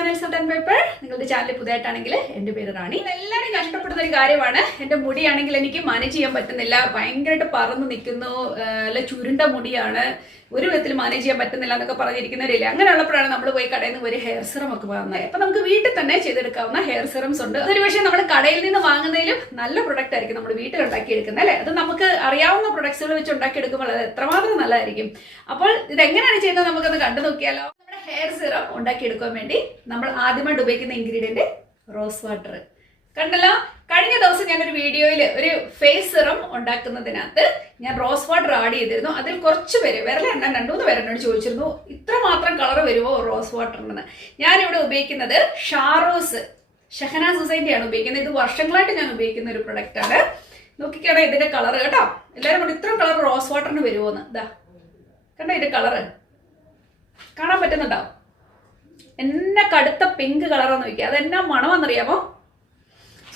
Channel salt and paper. നിങ്ങളുടെ channel പുതിയതായിട്ടാണെങ്കിൽ എൻ്റെ പേര് റാണി. എല്ലാവരും കഷ്ടപ്പെടുന്ന ഒരു കാര്യമാണ്. എൻ്റെ മുടിയാണെങ്കിൽ എനിക്ക് മാനേജ് ചെയ്യാൻ പറ്റുന്നില്ല, ഭയങ്കരമായിട്ട് പറന്ന് നിൽക്കുന്നു, അല്ല ചുരുണ്ട മുടിയാണ്, ഒരു വിധത്തിൽ മാനേജ് ചെയ്യാൻ പറ്റുന്നില്ല എന്നൊക്കെ പറഞ്ഞിരിക്കുന്നവരില്ല. അങ്ങനെയുള്ളപ്പോഴാണ് നമ്മൾ പോയി കടയിൽ നിന്ന് ഒരു ഹെയർ സിറം ഒക്കെ വാങ്ങുന്നത്. അപ്പൊ നമുക്ക് വീട്ടിൽ തന്നെ ചെയ്തെടുക്കാവുന്ന ഹെയർ സിറംസ് ഉണ്ട്. അതൊരു പക്ഷേ നമ്മൾ കടയിൽ നിന്ന് വാങ്ങുന്നതിലും നല്ല പ്രൊഡക്റ്റ് ആയിരിക്കും നമ്മൾ വീട്ടിൽ ഉണ്ടാക്കിയെടുക്കുന്നത്, അല്ലെ? അത് നമുക്ക് അറിയാവുന്ന പ്രൊഡക്ട്സുകൾ വെച്ച് ഉണ്ടാക്കിയെടുക്കുമ്പോൾ അത് എത്രമാത്രം നല്ലതായിരിക്കും. അപ്പോൾ ഇതെങ്ങനെയാണ് ചെയ്യുന്നത് നമുക്കൊന്ന് കണ്ടു നോക്കിയാലോ. നമ്മുടെ ഹെയർ സിറം ഉണ്ടാക്കിയെടുക്കാൻ വേണ്ടി നമ്മൾ ആദ്യമായിട്ട് ഉപയോഗിക്കുന്ന ഇൻഗ്രീഡിയന്റ് റോസ് വാട്ടർ. കണ്ടല്ലോ, കഴിഞ്ഞ ദിവസം ഞാനൊരു വീഡിയോയിൽ ഒരു ഫേസ് സിറം ഉണ്ടാക്കുന്നതിനകത്ത് ഞാൻ റോസ് വാട്ടർ ആഡ് ചെയ്തിരുന്നു. അതിൽ കുറച്ച് പേര് വിരലെണ്ണ 2-3 പേര് എന്നോട് ചോദിച്ചിരുന്നു, ഇത്രമാത്രം കളർ വരുമോ റോസ് വാട്ടറിന്? ഞാനിവിടെ ഉപയോഗിക്കുന്നത് ഷാറോസ് ഷഹന സൊസൈറ്റിയാണ് ഉപയോഗിക്കുന്നത്. ഇത് വർഷങ്ങളായിട്ട് ഞാൻ ഉപയോഗിക്കുന്ന ഒരു പ്രൊഡക്റ്റ് ആണ്. നോക്കിക്കാണോ ഇതിന്റെ കളർ കേട്ടോ. എല്ലാവരും കൊണ്ട് ഇത്ര കളർ റോസ് വാട്ടറിന് വരുമോന്ന്. ഇതാ കണ്ടോ ഇതിന്റെ കളറ് കാണാൻ പറ്റുന്നുണ്ടോ? എന്നെ കടുത്ത പിങ്ക് കളറാന്ന് നോക്കിയാൽ അതെന്നാ മണമെന്നറിയാമോ?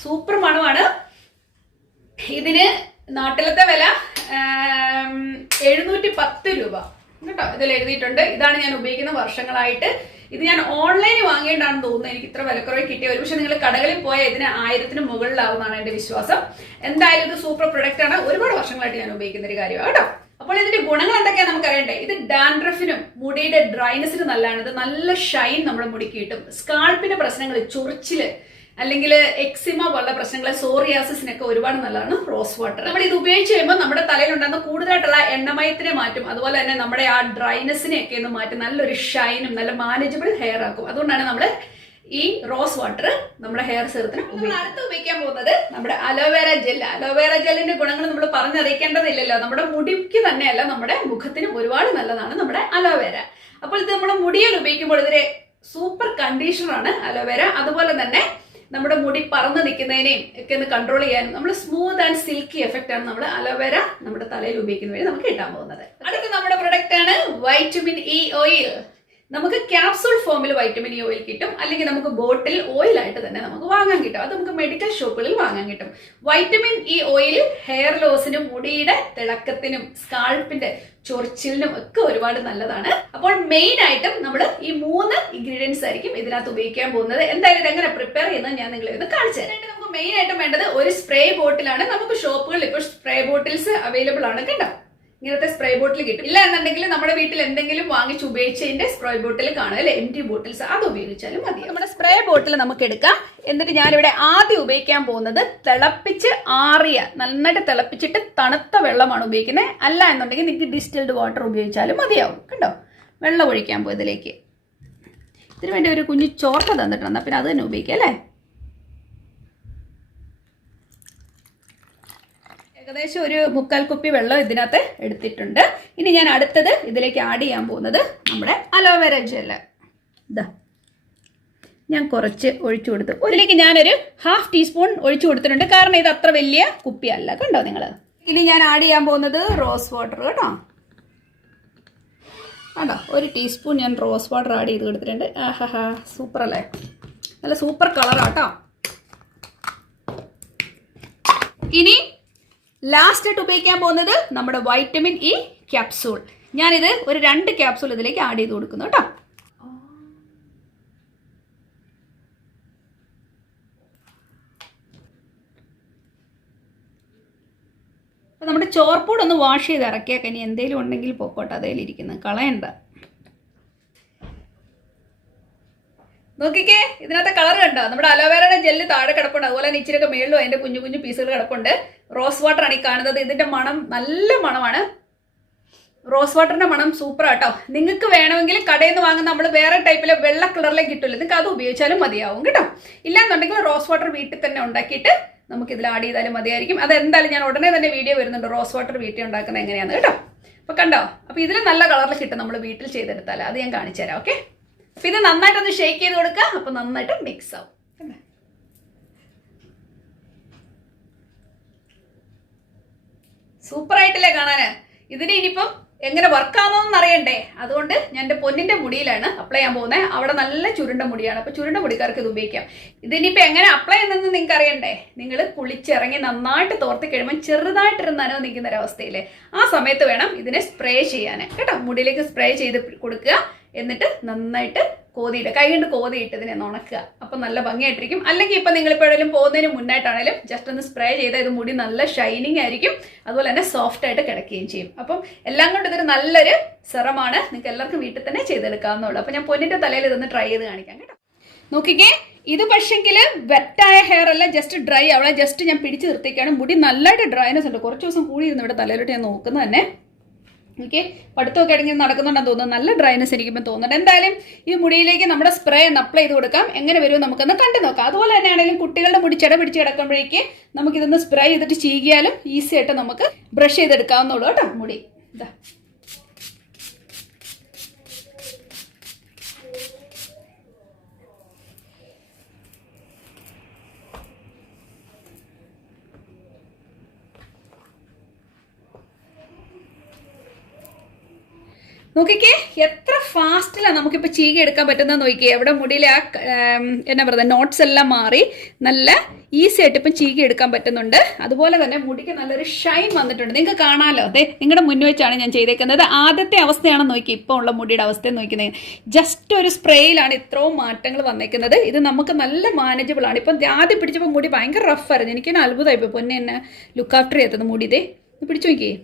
സൂപ്പർ മണമാണ്. ഇതിന് നാട്ടിലത്തെ വില 710 രൂപ കേട്ടോ. ഇതിൽ എഴുതിയിട്ടുണ്ട്. ഇതാണ് ഞാൻ ഉപയോഗിക്കുന്ന വർഷങ്ങളായിട്ട്. ഇത് ഞാൻ ഓൺലൈനിൽ വാങ്ങേണ്ടാണെന്ന് തോന്നുന്നു. എനിക്ക് ഇത്ര വിലക്കുറവ് കിട്ടിയ ഒരു പക്ഷെ നിങ്ങൾ കടകളിൽ പോയാൽ ഇതിന് 1000-ന് മുകളിലാവുന്നതാണ് എന്റെ വിശ്വാസം. എന്തായാലും ഇത് സൂപ്പർ പ്രൊഡക്റ്റ് ആണ്. ഒരുപാട് വർഷങ്ങളായിട്ട് ഞാൻ ഉപയോഗിക്കുന്ന ഒരു കാര്യമാണ് കേട്ടോ. അപ്പോൾ ഇതിന്റെ ഗുണങ്ങൾ എന്തൊക്കെയാ നമുക്ക് അറിയണ്ടേ. ഇത് ഡാൻഡ്രഫിനും മുടിയുടെ ഡ്രൈനെസിനും നല്ലതാണ്. ഇത് നല്ല ഷൈൻ നമ്മുടെ മുടിക്ക് കിട്ടും. സ്കാൾപ്പിന്റെ പ്രശ്നങ്ങൾ, ചൊറിച്ചില് അല്ലെങ്കിൽ എക്സിമ പോലുള്ള പ്രശ്നങ്ങൾ, സോറിയാസിസിനൊക്കെ ഒരുപാട് നല്ലതാണ് റോസ് വാട്ടർ. നമ്മൾ ഇത് ഉപയോഗിച്ച് കഴിയുമ്പോൾ നമ്മുടെ തലയിലുണ്ടാകുന്ന കൂടുതലായിട്ടുള്ള എണ്ണമയത്തിനെ മാറ്റും. അതുപോലെ തന്നെ നമ്മുടെ ആ ഡ്രൈനെസിനെയൊക്കെ ഒന്ന് മാറ്റി നല്ലൊരു ഷൈനും നല്ല മാനേജബിൾ ഹെയർ ആക്കും. അതുകൊണ്ടാണ് നമ്മൾ ഈ റോസ് വാട്ടർ നമ്മുടെ ഹെയർ സിറത്തിന് അടുത്ത് ഉപയോഗിക്കാൻ പോകുന്നത് നമ്മുടെ അലോവേര ജെൽ. അലോവേര ജെല്ലിന്റെ ഗുണങ്ങൾ നമ്മൾ പറഞ്ഞറിയിക്കേണ്ടതില്ലല്ലോ. നമ്മുടെ മുടിക്ക് തന്നെയല്ല, നമ്മുടെ മുഖത്തിനും ഒരുപാട് നല്ലതാണ് നമ്മുടെ അലോവേര. അപ്പോൾ ഇത് നമ്മുടെ മുടിയിൽ ഉപയോഗിക്കുമ്പോൾ ഇതിലെ സൂപ്പർ കണ്ടീഷണറാണ് അലോവേര. അതുപോലെ തന്നെ നമ്മുടെ മുടി പറന്ന് നിൽക്കുന്നതിനെയും ഒക്കെ ഒന്ന് കൺട്രോൾ ചെയ്യാനും നമ്മൾ സ്മൂത്ത് ആൻഡ് സിൽക്കി എഫക്റ്റ് ആണ് നമ്മൾ അലോവേര നമ്മുടെ തലയിൽ ഉപയോഗിക്കുന്ന വഴി നമുക്ക് കിട്ടാൻ പോകുന്നത്. അടുത്ത നമ്മുടെ പ്രൊഡക്റ്റ് ആണ് വൈറ്റമിൻ ഇ ഓയിൽ. നമുക്ക് ക്യാപ്സൂൾ ഫോമിൽ വൈറ്റമിൻ ഇ ഓയിൽ കിട്ടും, അല്ലെങ്കിൽ നമുക്ക് ബോട്ടിൽ ഓയിൽ ആയിട്ട് തന്നെ നമുക്ക് വാങ്ങാൻ കിട്ടും. അത് നമുക്ക് മെഡിക്കൽ ഷോപ്പുകളിൽ വാങ്ങാൻ കിട്ടും. വൈറ്റമിൻ ഇ ഓയിൽ ഹെയർ ലോസിനും മുടിയുടെ തിളക്കത്തിനും സ്കാൾപ്പിന്റെ ചൊറിച്ചിലിനും ഒക്കെ ഒരുപാട് നല്ലതാണ്. അപ്പോൾ മെയിൻ ആയിട്ടും നമ്മൾ ഈ 3 ഇൻഗ്രീഡിയൻസ് ആയിരിക്കും ഇതിനകത്ത് ഉപയോഗിക്കാൻ പോകുന്നത്. എന്തായാലും ഇതെങ്ങനെ പ്രിപ്പയർ ചെയ്യുന്നത് ഞാൻ നിങ്ങളെ ഒന്ന് കാണിച്ചു തരാം. നമുക്ക് മെയിൻ ആയിട്ടും വേണ്ടത് ഒരു സ്പ്രേ ബോട്ടിലാണ്. നമുക്ക് ഷോപ്പുകളിൽ ഇപ്പോൾ സ്പ്രേ ബോട്ടിൽസ് അവൈലബിൾ ആണ് കേട്ടോ. ഇങ്ങനത്തെ സ്പ്രേ ബോട്ടിൽ കിട്ടും. ഇല്ല എന്നുണ്ടെങ്കിൽ നമ്മുടെ വീട്ടിൽ എന്തെങ്കിലും വാങ്ങിച്ച് ഉപയോഗിച്ചതിന്റെ സ്പ്രേ ബോട്ടിൽ കാണും, അല്ലെ? എംറ്റി ബോട്ടിൽസ്, അത് ഉപയോഗിച്ചാലും മതി. നമ്മുടെ സ്പ്രേ ബോട്ടിൽ നമുക്ക് എടുക്കാം. എന്നിട്ട് ഞാനിവിടെ ആദ്യം ഉപയോഗിക്കാൻ പോകുന്നത് തിളപ്പിച്ച് ആറിയ, നന്നായിട്ട് തിളപ്പിച്ചിട്ട് തണുത്ത വെള്ളമാണ് ഉപയോഗിക്കുന്നത്. അല്ല എന്നുണ്ടെങ്കിൽ നിങ്ങൾക്ക് ഡിസ്റ്റിൽഡ് വാട്ടർ ഉപയോഗിച്ചാലും മതിയാവും കേട്ടോ. വെള്ളം ഒഴിക്കാൻ പോകും ഇതിലേക്ക്. ഇതിനു വേണ്ടി ഒരു കുഞ്ഞു ചോർത്ത തന്നിട്ടുണ്ട്, പിന്നെ അത് തന്നെ ഉപയോഗിക്കാം, അല്ലേ? ഏകദേശം ഒരു 3/4 കുപ്പി വെള്ളം ഇതിനകത്ത് എടുത്തിട്ടുണ്ട്. ഇനി ഞാൻ അടുത്തത് ഇതിലേക്ക് ആഡ് ചെയ്യാൻ പോകുന്നത് നമ്മുടെ അലോവേര ജെല്ല്. ഇതാ ഞാൻ കുറച്ച് ഒഴിച്ചു കൊടുത്തു. ഇതിലേക്ക് ഞാനൊരു 1/2 ടീസ്പൂൺ ഒഴിച്ചു കൊടുത്തിട്ടുണ്ട്, കാരണം ഇത് അത്ര വലിയ കുപ്പിയല്ല. കണ്ടോ നിങ്ങൾ. ഇനി ഞാൻ ആഡ് ചെയ്യാൻ പോകുന്നത് റോസ് വാട്ടർ കേട്ടോ. കണ്ടോ, 1 ടീസ്പൂൺ ഞാൻ റോസ് വാട്ടർ ആഡ് ചെയ്ത് കൊടുത്തിട്ടുണ്ട്. ആഹാ, സൂപ്പർ അല്ലേ? നല്ല സൂപ്പർ കളറാട്ടോ. ഇനി ലാസ്റ്റ് ആയിട്ട് ഉപയോഗിക്കാൻ പോകുന്നത് നമ്മുടെ വൈറ്റമിൻ ഇ ക്യാപ്സൂൾ. ഞാനിത് ഒരു 2 ക്യാപ്സൂൾ ഇതിലേക്ക് ആഡ് ചെയ്ത് കൊടുക്കുന്നു കേട്ടോ. അപ്പം നമ്മുടെ ചോർപ്പൂട് ഒന്ന് വാഷ് ചെയ്ത് ഇറക്കിയാൽ ഇനി എന്തെങ്കിലും ഉണ്ടെങ്കിൽ പൊക്കോട്ടെ, അതേലിരിക്കുന്നത് കളയണ്ട. നോക്കിക്കേ, ഇതിനകത്തെ കളർ കണ്ടോ? നമ്മുടെ അലോവേരയുടെ ജെല്ല് താഴെ കിടപ്പുണ്ട്, അതുപോലെ തന്നെ ഇച്ചിരിയൊക്കെ മേളിലും അതിന്റെ കുഞ്ഞു കുഞ്ഞു പീസുകൾ കിടപ്പുണ്ട്. റോസ് വാട്ടർ ആണ് ഈ കാണുന്നത്. ഇതിന്റെ മണം നല്ല മണമാണ്. റോസ് വാട്ടറിന്റെ മണം സൂപ്പർ ആട്ടോ. നിങ്ങൾക്ക് വേണമെങ്കിൽ കടയിൽ നിന്ന് വാങ്ങുന്ന നമ്മൾ വേറെ ടൈപ്പിലെ വെള്ള കളറിലേക്ക് കിട്ടില്ല, നിങ്ങൾക്ക് അത് ഉപയോഗിച്ചാലും മതിയാവും കേട്ടോ. ഇല്ലാന്നുണ്ടെങ്കിൽ റോസ് വാട്ടർ വീട്ടിൽ തന്നെ ഉണ്ടാക്കിയിട്ട് നമുക്ക് ഇതിൽ ആഡ് ചെയ്താലും മതിയായിരിക്കും. അതെന്തായാലും ഞാൻ ഉടനെ തന്നെ വീഡിയോ വരുന്നുണ്ട് റോസ് വാട്ടർ വീട്ടിൽ ഉണ്ടാക്കുന്നത് എങ്ങനെയാന്ന് കേട്ടോ. അപ്പൊ കണ്ടോ, അപ്പൊ ഇതിൽ നല്ല കളറിൽ കിട്ടും നമ്മൾ വീട്ടിൽ ചെയ്തെടുത്താൽ. അത് ഞാൻ കാണിച്ചു തരാം. ഓക്കെ, അപ്പൊ ഇത് നന്നായിട്ടൊന്ന് ഷേക്ക് ചെയ്ത് കൊടുക്കുക. അപ്പൊ നന്നായിട്ട് മിക്സ് ആവും. സൂപ്പർ ആയിട്ടില്ലേ കാണാന്? ഇതിന് ഇനിയിപ്പം എങ്ങനെ വർക്കാവുന്നതെന്ന് അറിയണ്ടേ? അതുകൊണ്ട് ഞാൻ എൻ്റെ പൊന്നിന്റെ മുടിയിലാണ് അപ്ലൈ ചെയ്യാൻ പോകുന്നത്. അവിടെ നല്ല ചുരുണ്ട മുടിയാണ്, അപ്പൊ ചുരുണ്ട മുടിക്കാർക്ക് ഇത് ഉപയോഗിക്കാം. ഇതിനിപ്പോ എങ്ങനെ അപ്ലൈ ചെയ്യുന്നതെന്ന് നിങ്ങൾക്ക് അറിയണ്ടേ? നിങ്ങൾ കുളിച്ചിറങ്ങി നന്നായിട്ട് തോർത്തി കഴിയുമ്പോൾ ചെറുതായിട്ടിരുന്ന് നനവ് നിൽക്കുന്ന ഒരവസ്ഥയില്ലേ, ആ സമയത്ത് വേണം ഇതിനെ സ്പ്രേ ചെയ്യാൻ കേട്ടോ. മുടിയിലേക്ക് സ്പ്രേ ചെയ്ത് കൊടുക്കുക. എന്നിട്ട് നന്നായിട്ട് കോതിയിട്ട് കൈ കൊണ്ട് കോതിയിട്ട് ഇതിനെ ഉണക്കുക. അപ്പം നല്ല ഭംഗിയായിട്ടിരിക്കും. അല്ലെങ്കിൽ ഇപ്പം നിങ്ങളിപ്പോഴേലും പോകുന്നതിന് മുന്നായിട്ടാണെങ്കിലും ജസ്റ്റ് ഒന്ന് സ്പ്രേ ചെയ്താൽ ഇത് മുടി നല്ല ഷൈനിങ് ആയിരിക്കും, അതുപോലെ തന്നെ സോഫ്റ്റ് ആയിട്ട് കിടക്കുകയും ചെയ്യും. അപ്പം എല്ലാം കൊണ്ട് ഇതൊരു നല്ലൊരു സെറമാണ്. നിങ്ങൾക്ക് എല്ലാവർക്കും വീട്ടിൽ തന്നെ ചെയ്തെടുക്കാവുന്നുള്ളൂ. അപ്പം ഞാൻ പൊന്നിൻ്റെ തലയിൽ ഇതൊന്ന് ട്രൈ ചെയ്ത് കാണിക്കാം കേട്ടോ. നോക്കിക്കേ, ഇത് പക്ഷെങ്കിൽ വെറ്റായ ഹെയർ അല്ല, ജസ്റ്റ് ഡ്രൈ. അവളെ ജസ്റ്റ് ഞാൻ പിടിച്ച് നിർത്തിക്കുകയാണ്. മുടി നല്ലതായിട്ട് ഡ്രൈനെസ് ഉണ്ട്. കുറച്ച് ദിവസം കൂടി ഇരുന്ന് ഇവിടെ തലയിലോട്ട് ഞാൻ നോക്കുന്നത് തന്നെ. ഓക്കെ, പഠിത്തമൊക്കെ ഇടങ്ങി നടക്കുന്നുണ്ടെന്ന് തോന്നുന്നു. നല്ല ഡ്രൈനെസ് എനിക്കിപ്പം തോന്നുന്നുണ്ട്. എന്തായാലും ഈ മുടിയിലേക്ക് നമ്മുടെ സ്പ്രേ ഒന്ന് അപ്ലൈ ചെയ്ത് കൊടുക്കാം. എങ്ങനെ വരുമോ നമുക്കൊന്ന് കണ്ടു നോക്കാം. അതുപോലെ തന്നെയാണെങ്കിലും കുട്ടികളുടെ മുടി ചെട പിടിച്ച് കിടക്കുമ്പോഴേക്ക് നമുക്കിതൊന്ന് സ്പ്രേ ചെയ്തിട്ട് ചീകിയാലും ഈസി ആയിട്ട് നമുക്ക് ബ്രഷ് ചെയ്തെടുക്കാവുന്നുള്ളൂ കേട്ടോ മുടി. ഇതാ നോക്കിക്കേ, എത്ര ഫാസ്റ്റിലാണ് നമുക്കിപ്പോൾ ചീകി എടുക്കാൻ പറ്റുന്നത് നോക്കിയേ. എവിടെ മുടിയിലെ ആ എന്നാ പറയുക നോട്ട്സ് എല്ലാം മാറി നല്ല ഈസി ആയിട്ട് ഇപ്പം ചീകി എടുക്കാൻ പറ്റുന്നുണ്ട്. അതുപോലെ തന്നെ മുടിക്ക് നല്ലൊരു ഷൈൻ വന്നിട്ടുണ്ട്. നിങ്ങൾക്ക് കാണാമല്ലോ, അതെ നിങ്ങളുടെ മുന്നിൽ വെച്ചാണ് ഞാൻ ചെയ്തേക്കുന്നത്. ആദ്യത്തെ അവസ്ഥയാണെന്ന് നോക്കി ഇപ്പോൾ ഉള്ള മുടിയുടെ അവസ്ഥ നോക്കുന്നത്. ജസ്റ്റ് ഒരു സ്പ്രേയിലാണ് ഇത്രയും മാറ്റങ്ങൾ വന്നേക്കുന്നത്. ഇത് നമുക്ക് നല്ല മാനേജബിൾ ആണ്. ഇപ്പം ആദ്യം പിടിച്ചപ്പോൾ മുടി ഭയങ്കര റഫായിരുന്നു. എനിക്കെന്നെ അത്ഭുതമായിപ്പോൾ പൊന്നെ എന്നെ ലുക്ക് ആഫ്റ്റർ ചെയ്തത് മുടി. ഇതേ പിടിച്ചു നോക്കിയേ,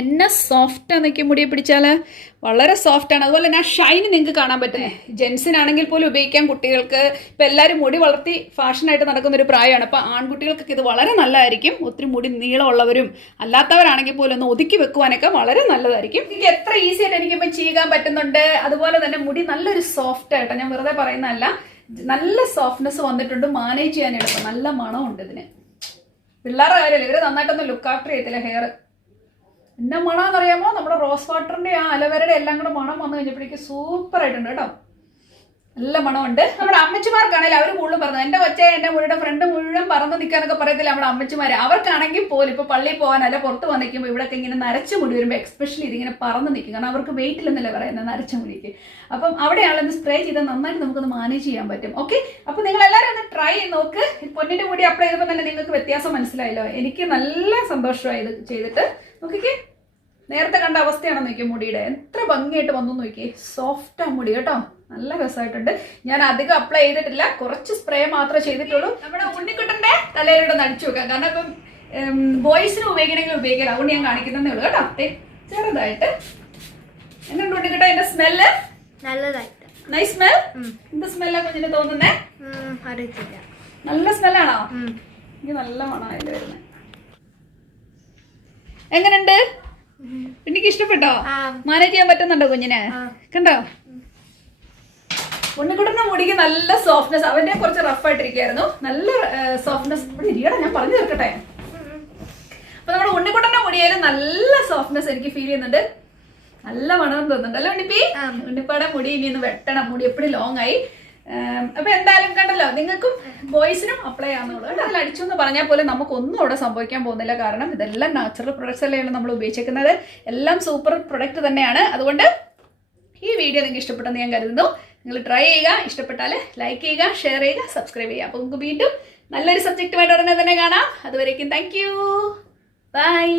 എന്നെ സോഫ്റ്റാണ് നോക്കിയ മുടിയെ പിടിച്ചാൽ വളരെ സോഫ്റ്റാണ്. അതുപോലെ തന്നെ ആ ഷൈന് നിങ്ങൾക്ക് കാണാൻ പറ്റുന്നത്. ജെൻസിനാണെങ്കിൽ പോലും ഉപയോഗിക്കാം, കുട്ടികൾക്ക്. ഇപ്പം എല്ലാവരും മുടി വളർത്തി ഫാഷനായിട്ട് നടക്കുന്നൊരു പ്രായമാണ്. അപ്പോൾ ആൺകുട്ടികൾക്കൊക്കെ ഇത് വളരെ നല്ലതായിരിക്കും. ഒത്തിരി മുടി നീളമുള്ളവരും അല്ലാത്തവരാണെങ്കിൽ പോലും ഒന്ന് ഒതുക്കി വെക്കുവാനൊക്കെ വളരെ നല്ലതായിരിക്കും. എനിക്ക് എത്ര ഈസി ആയിട്ട് എനിക്കിപ്പം ചെയ്യാൻ പറ്റുന്നുണ്ട്. അതുപോലെ തന്നെ മുടി നല്ലൊരു സോഫ്റ്റ് ആയിട്ടോ, ഞാൻ വെറുതെ പറയുന്നതല്ല, നല്ല സോഫ്റ്റ്നെസ് വന്നിട്ടുണ്ട്. മാനേജ് ചെയ്യാൻ എളുപ്പം. നല്ല മണമുണ്ട് ഇതിന്. പിള്ളേരുടെ കാര്യമല്ല, ഇവർ നന്നായിട്ടൊന്നും ലുക്ക് ആഫ്റ്റർ ചെയ്യത്തില്ല ഹെയർ. എന്നാ മണമെന്ന് അറിയാമോ, നമ്മുടെ റോസ് വാട്ടറിന്റെ ആ അലവരയുടെ എല്ലാം കൂടെ മണം വന്നു കഴിഞ്ഞപ്പോഴേക്ക് സൂപ്പർ ആയിട്ടുണ്ട് കേട്ടോ. നല്ല മണമുണ്ട്. നമ്മുടെ അമ്മച്ചിമാർക്കാണെങ്കിലും അവർ കൂടുതലും പറഞ്ഞത്, എൻ്റെ കൊച്ചെ എൻ്റെ മുടിയുടെ ഫ്രണ്ട് മുഴുവൻ പറന്ന് നിൽക്കാന്നൊക്കെ പറയത്തില്ല നമ്മുടെ അമ്മച്ചിമാർ. അവർക്കാണെങ്കിൽ പോലും ഇപ്പോൾ പള്ളിയിൽ പോകാനല്ല പുറത്ത് വന്ന് നിൽക്കുമ്പോൾ ഇവിടെയൊക്കെ ഇങ്ങനെ നരച്ച മുടി വരുമ്പോൾ എക്സ്പെഷ്യലി ഇതിങ്ങനെ പറന്ന് നിൽക്കും. കാരണം അവർക്ക് വെയിറ്റ് ഇല്ലെന്നല്ലേ പറയുന്നത് നരച്ച മുടിക്ക്. അപ്പം അവിടെയാണെന്ന് സ്പ്രേ ചെയ്താൽ നന്നായിട്ട് നമുക്കൊന്ന് മാനേജ് ചെയ്യാൻ പറ്റും. ഓക്കെ, അപ്പോൾ നിങ്ങൾ എല്ലാവരും ഒന്ന് ട്രൈ ചെയ്ത് നോക്ക്. പൊന്നിൻ്റെ മുടി അപ്ലൈ ചെയ്തപ്പോൾ തന്നെ നിങ്ങൾക്ക് വ്യത്യാസം മനസ്സിലായല്ലോ. എനിക്ക് നല്ല സന്തോഷമായി ഇത് ചെയ്തിട്ട്. നോക്കിക്കേ, നേരത്തെ കണ്ട അവസ്ഥയാണോ നോക്കിയ മുടിയുടെ, എത്ര ഭംഗിയായിട്ട് വന്നു നോക്കിയേ. സോഫ്റ്റ് ആ മുടി കേട്ടോ, നല്ല രസമായിട്ടുണ്ട്. ഞാൻ അധികം അപ്ലൈ ചെയ്തിട്ടില്ല, കുറച്ച് സ്പ്രേ മാത്രമേ ചെയ്തിട്ടുള്ളൂ. നമ്മുടെ ഉണ്ണിക്കുട്ടൻ്റെ തലയിലൂടെ നടിച്ചു വെക്കാം. കാരണം ഇപ്പം ബോയ്സിന് ഉപയോഗിക്കണമെങ്കിൽ ഉപയോഗിക്കില്ല, അതുകൊണ്ട് ഞാൻ കാണിക്കുന്നതേ ഉള്ളൂ കേട്ടോ. ചെറുതായിട്ട് എന്നുണ്ട് ഉണ്ണിക്കുട്ടൻ, എന്റെ സ്മെല്ല് നല്ലതായിട്ട് നൈസ് സ്മെൽ. എന്ത് സ്മെല്ലാ കുഞ്ഞിന് തോന്നുന്നേ? നല്ല സ്മെല്ലാണോ? എനിക്ക് നല്ല മണം അതിൽ വരുന്നത്. എങ്ങനെയുണ്ട്? എനിക്ക് ഇഷ്ടപ്പെട്ടോ? മാനേജ് ചെയ്യാൻ പറ്റുന്നുണ്ടോ കുഞ്ഞിന്? കണ്ടോ, ഉണ്ണിക്കുട്ടന്റെ മുടിക്ക് നല്ല സോഫ്റ്റ്നെസ്. അവന്റെ കുറച്ച് റഫായിട്ടിരിക്കുകയായിരുന്നു, നല്ല സോഫ്റ്റ്നെസ്. ഇവിടെ ഇരിക്കട്ടെ, ഞാൻ പറഞ്ഞു തീർക്കട്ടെ. അപ്പൊ നമ്മുടെ ഉണ്ണിക്കുട്ടന്റെ മുടിയായാലും നല്ല സോഫ്റ്റ്നെസ് എനിക്ക് ഫീൽ ചെയ്യുന്നുണ്ട്. നല്ല മണമെന്ന് തോന്നുന്നുണ്ട് അല്ലേ ഉണ്ണിപ്പി? ഉണ്ണിപ്പാടെ മുടി ഇനി ഒന്ന് വെട്ടണം, മുടി എപ്പോഴും ലോങ് ആയി. അപ്പൊ എന്തായാലും കണ്ടല്ലോ, നിങ്ങൾക്കും ബോയ്സിനും അപ്ലൈ ചെയ്യാവുന്നുള്ളൂ. അതിൽ അടിച്ചു എന്ന് പറഞ്ഞാൽ പോലും നമുക്കൊന്നും അവിടെ സംഭവിക്കാൻ പോകുന്നില്ല. കാരണം ഇതെല്ലാം നാച്ചുറൽ പ്രൊഡക്ട്സ് അല്ലെയാണ് നമ്മൾ ഉപയോഗിച്ചിരിക്കുന്നത്. എല്ലാം സൂപ്പർ പ്രൊഡക്റ്റ് തന്നെയാണ്. അതുകൊണ്ട് ഈ വീഡിയോ നിങ്ങൾക്ക് ഇഷ്ടപ്പെട്ടെന്ന് ഞാൻ കരുതുന്നു. നിങ്ങൾ ട്രൈ ചെയ്യുക, ഇഷ്ടപ്പെട്ടാൽ ലൈക്ക് ചെയ്യുക, ഷെയർ ചെയ്യുക, സബ്സ്ക്രൈബ് ചെയ്യുക. അപ്പോൾ നമുക്ക് വീണ്ടും നല്ലൊരു സബ്ജക്റ്റുമായിട്ട് ഉടനെ തന്നെ കാണാം. അതുവരേക്കും താങ്ക് യു, ബൈ.